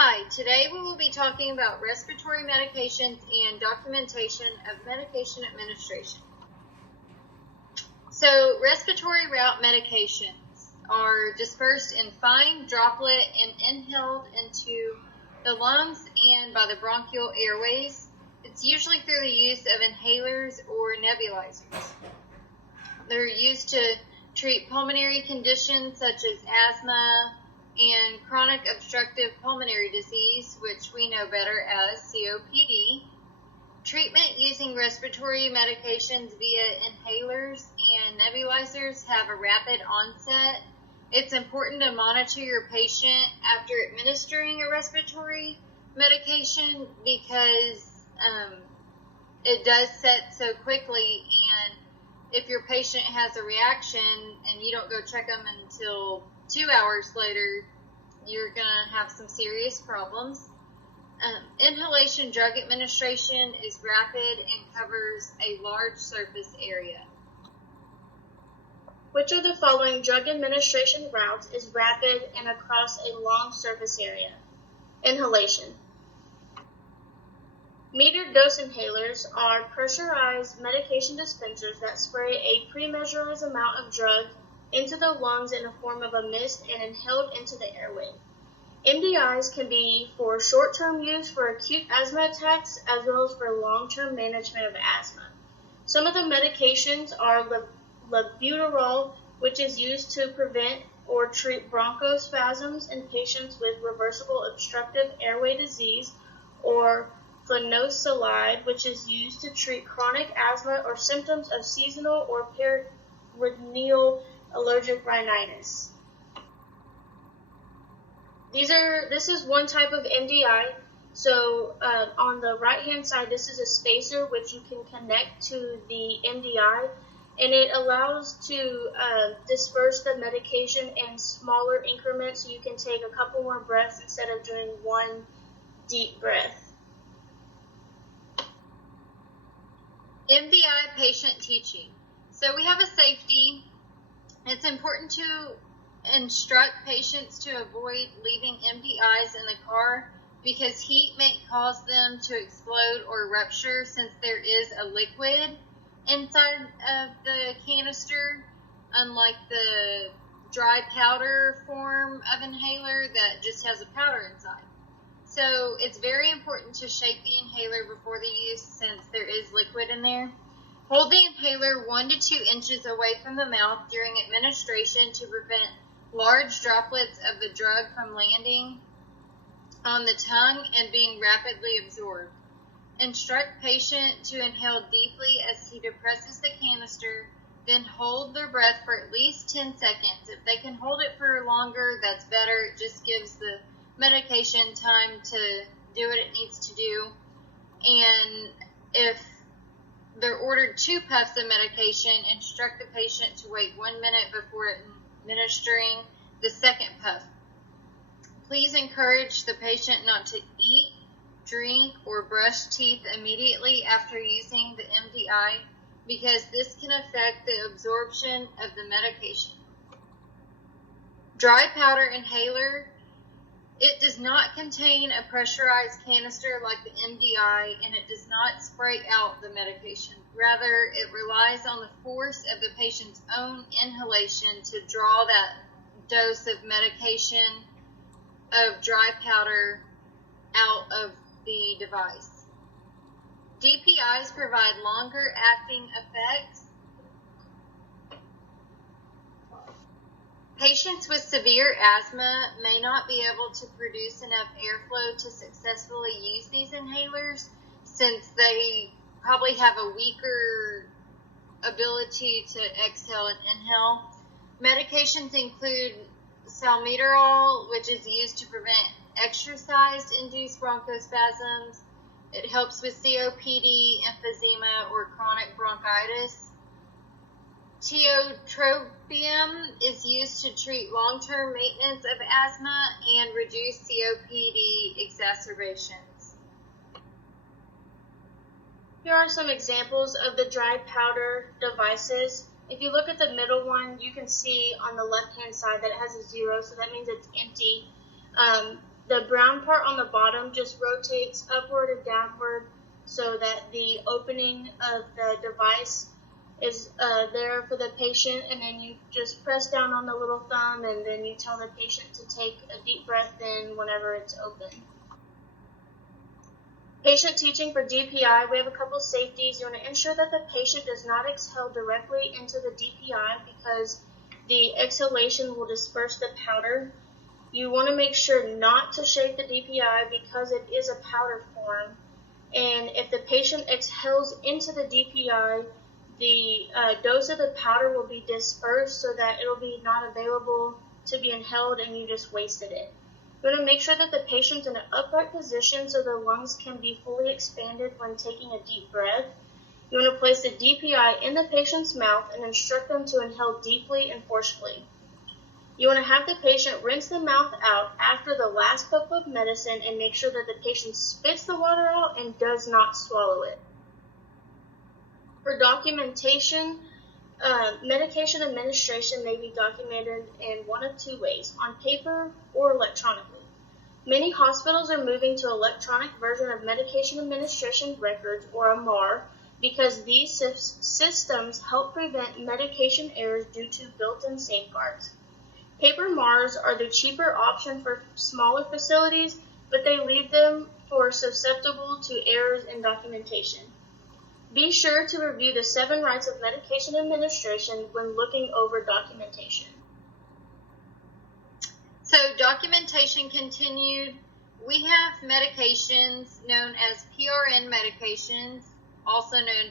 Hi, today we will be talking about respiratory medications and documentation of medication administration. So, respiratory route medications are dispersed in fine droplet and inhaled into the lungs and by the bronchial airways. It's usually through the use of inhalers or nebulizers. They're used to treat pulmonary conditions such as asthma and chronic obstructive pulmonary disease, which we know better as COPD. Treatment using respiratory medications via inhalers and nebulizers have a rapid onset. It's important to monitor your patient after administering a respiratory medication because it does set so quickly, and if your patient has a reaction and you don't go check them until 2 hours later, you're going to have some serious problems. Inhalation drug administration is rapid and covers a large surface area. Which of the following drug administration routes is rapid and across a long surface area? Inhalation. Metered dose inhalers are pressurized medication dispensers that spray a pre-measured amount of drug into the lungs in the form of a mist and inhaled into the airway. MDIs can be for short-term use for acute asthma attacks as well as for long-term management of asthma. Some of the medications are labetalol, which is used to prevent or treat bronchospasms in patients with reversible obstructive airway disease, or flenoxolide, which is used to treat chronic asthma or symptoms of seasonal or perennial allergic rhinitis. This is one type of MDI. So on the right-hand side, this is a spacer which you can connect to the MDI, and it allows to disperse the medication in smaller increments, so you can take a couple more breaths instead of doing one deep breath. MDI patient teaching. So we have a safety. It's important to instruct patients to avoid leaving MDIs in the car because heat may cause them to explode or rupture, since there is a liquid inside of the canister, unlike the dry powder form of inhaler that just has a powder inside. So it's very important to shake the inhaler before the use, since there is liquid in there. Hold the inhaler 1 to 2 inches away from the mouth during administration to prevent large droplets of the drug from landing on the tongue and being rapidly absorbed. Instruct patient to inhale deeply as he depresses the canister, then hold their breath for at least 10 seconds. If they can hold it for longer, that's better. It just gives the medication time to do what it needs to do. And if they're ordered 2 puffs of medication, instruct the patient to wait 1 minute before administering the second puff. Please encourage the patient not to eat, drink, or brush teeth immediately after using the MDI, because this can affect the absorption of the medication. Dry powder inhaler. It does not contain a pressurized canister like the MDI, and it does not spray out the medication. Rather, it relies on the force of the patient's own inhalation to draw that dose of medication of dry powder out of the device. DPIs provide longer acting effects. Patients with severe asthma may not be able to produce enough airflow to successfully use these inhalers, since they probably have a weaker ability to exhale and inhale. Medications include salmeterol, which is used to prevent exercise-induced bronchospasms. It helps with COPD, emphysema, or chronic bronchitis. Tiotropium is used to treat long-term maintenance of asthma and reduce COPD exacerbations. Here are some examples of the dry powder devices. If you look at the middle one, you can see on the left-hand side that it has a 0, so that means it's empty. The brown part on the bottom just rotates upward and downward so that the opening of the device is there for the patient, and then you just press down on the little thumb, and then you tell the patient to take a deep breath in whenever it's open. Patient teaching for DPI, we have a couple safeties. You want to ensure that the patient does not exhale directly into the DPI because the exhalation will disperse the powder. You want to make sure not to shake the DPI because it is a powder form. And if the patient exhales into the DPI, the dose of the powder will be dispersed so that it will be not available to be inhaled and you just wasted it. You want to make sure that the patient's in an upright position so the lungs can be fully expanded when taking a deep breath. You want to place the DPI in the patient's mouth and instruct them to inhale deeply and forcefully. You want to have the patient rinse the mouth out after the last puff of medicine and make sure that the patient spits the water out and does not swallow it. For documentation, medication administration may be documented in one of two ways, on paper or electronically. Many hospitals are moving to electronic version of medication administration records, or a MAR, because these systems help prevent medication errors due to built-in safeguards. Paper MARs are the cheaper option for smaller facilities, but they leave them for susceptible to errors in documentation. Be sure to review the 7 rights of medication administration when looking over documentation. So documentation continued. We have medications known as PRN medications, also known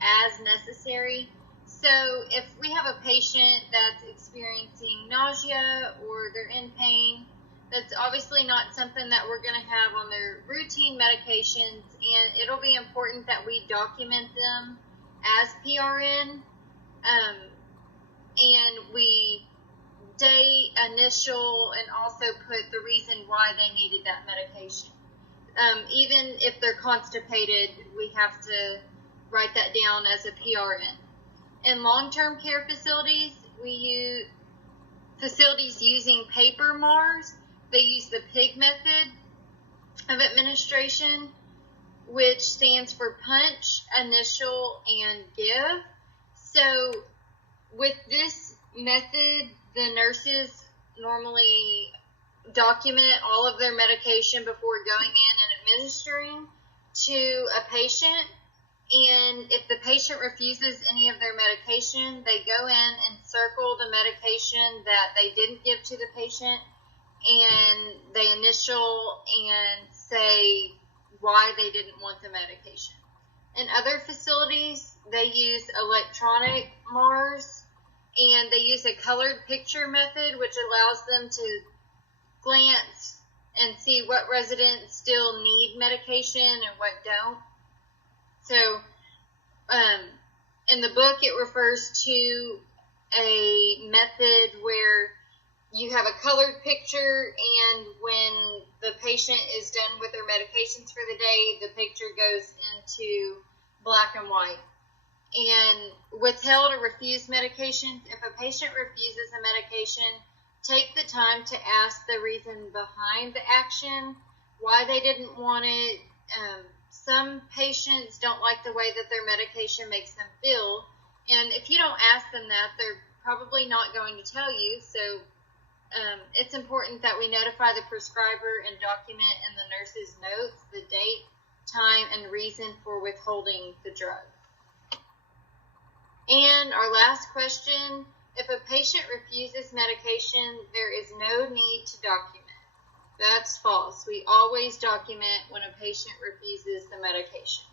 as necessary. So if we have a patient that's experiencing nausea or they're in pain, that's obviously not something that we're going to have on their routine medications, and it'll be important that we document them as PRN, and we date, initial, and also put the reason why they needed that medication. Even if they're constipated, we have to write that down as a PRN. In long-term care facilities, we use facilities using paper MARs. They use the PIG method of administration, which stands for punch, initial, and give. So with this method, the nurses normally document all of their medication before going in and administering to a patient. And if the patient refuses any of their medication, they go in and circle the medication that they didn't give to the patient, and they initial and say why they didn't want the medication. In other facilities, they use electronic MARs, and they use a colored picture method, which allows them to glance and see what residents still need medication and what don't. So, in the book, it refers to a method where you have a colored picture, and when the patient is done with their medications for the day, the picture goes into black and white. And withheld or refused medications, if a patient refuses a medication, take the time to ask the reason behind the action, why they didn't want it. Some patients don't like the way that their medication makes them feel, and if you don't ask them that, they're probably not going to tell you. So it's important that we notify the prescriber and document in the nurse's notes the date, time, and reason for withholding the drug. And our last question, if a patient refuses medication, there is no need to document. That's false. We always document when a patient refuses the medication.